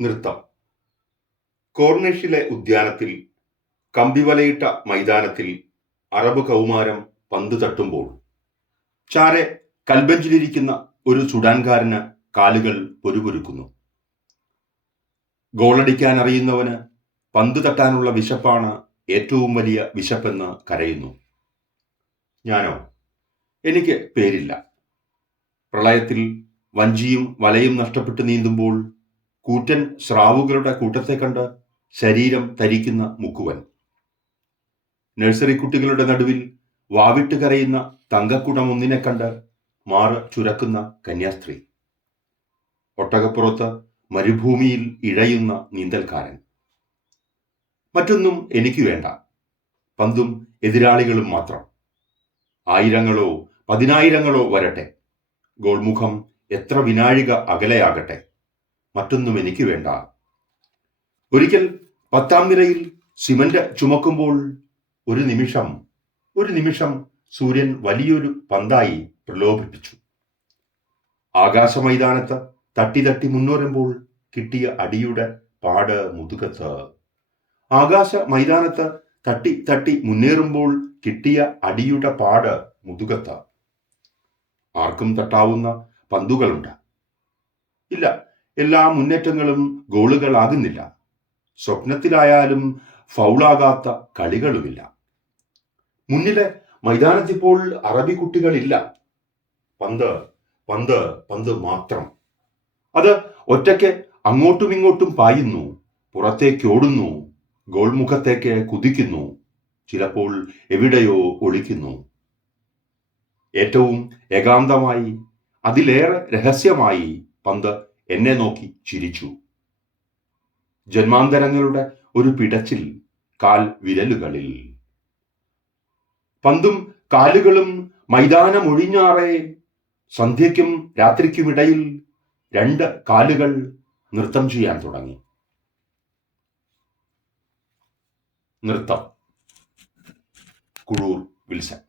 നൃത്തം. കോർണിഷിലെ ഉദ്യാനത്തിൽ കമ്പിവലയിട്ട മൈതാനത്തിൽ അറബ് കൗമാരം പന്ത് തട്ടുമ്പോൾ ചാരെ കൽബഞ്ചിലിരിക്കുന്ന ഒരു സുഡാൻകാരന് കാലുകൾ പൊരുപൊരുക്കുന്നു. ഗോളടിക്കാൻ അറിയുന്നവന് പന്ത് തട്ടാനുള്ള വിശപ്പാണ് ഏറ്റവും വലിയ വിശപ്പെന്ന് കരയുന്നു. ഞാനോ? എനിക്ക് പേരില്ല. പ്രളയത്തിൽ വഞ്ചിയും വലയും നഷ്ടപ്പെട്ട് നീന്തുമ്പോൾ കൂറ്റൻ സ്രാവുകളുടെ കൂട്ടത്തെ കണ്ട് ശരീരം തരിക്കുന്ന മുക്കുവൻ. നഴ്സറി കുട്ടികളുടെ നടുവിൽ വാവിട്ട് കരയുന്ന തങ്കക്കുടം ഒന്നിനെ കണ്ട് മാറ് ചുരക്കുന്ന കന്യാസ്ത്രീ. ഒട്ടകപ്പുറത്ത് മരുഭൂമിയിൽ ഇഴയുന്ന നീന്തൽക്കാരൻ. മറ്റൊന്നും എനിക്ക് വേണ്ട. പന്തും എതിരാളികളും മാത്രം. ആയിരങ്ങളോ പതിനായിരങ്ങളോ വരട്ടെ. ഗോൾമുഖം എത്ര വിനാഴിക അകലെയാകട്ടെ. മറ്റൊന്നും എനിക്ക് വേണ്ട. ഒരിക്കൽ പത്താം നിരയിൽ സിമന്റ് ചുമക്കുമ്പോൾ ഒരു നിമിഷം ഒരു നിമിഷം സൂര്യൻ വലിയൊരു പന്തായി പ്രലോഭിപ്പിച്ചു. ആകാശമൈതാനത്ത് തട്ടി തട്ടി മുന്നേറുമ്പോൾ കിട്ടിയ അടിയുടെ പാട് മുതുകത്ത്. ആകാശ മൈതാനത്ത് തട്ടി തട്ടി മുന്നേറുമ്പോൾ കിട്ടിയ അടിയുടെ പാട് മുതുകത്ത്. ആർക്കും തട്ടാവുന്ന പന്തുകളുണ്ട്. ഇല്ല എല്ലാ മുന്നേറ്റങ്ങളും ഗോളുകളാകുന്നില്ല. സ്വപ്നത്തിലായാലും ഫൗളാകാത്ത കളികളുമില്ല. മുന്നിലെ മൈതാനത്തിപ്പോൾ അറബി കുട്ടികളില്ല. പന്ത് പന്ത് പന്ത് മാത്രം. അത് ഒറ്റയ്ക്ക് അങ്ങോട്ടും ഇങ്ങോട്ടും പായുന്നു പുറത്തേക്ക് ഓടുന്നു ഗോൾമുഖത്തേക്ക് കുതിക്കുന്നു ചിലപ്പോൾ എവിടെയോ ഒളിക്കുന്നു. ഏറ്റവും ഏകാന്തമായി അതിലേറെ രഹസ്യമായി പന്ത് എന്നെ നോക്കി ചിരിച്ചു. ജന്മാന്തരങ്ങളുടെ ഒരു പിടച്ചിൽ കാൽ വിരലുകളിൽ. പന്തും കാലുകളും മൈതാനമൊഴിഞ്ഞാറേ സന്ധ്യയ്ക്കും രാത്രിക്കുമിടയിൽ രണ്ട് കാലുകൾ നൃത്തം ചെയ്യാൻ തുടങ്ങി. നൃത്തം. കുഴൂർ വിൽസൺ.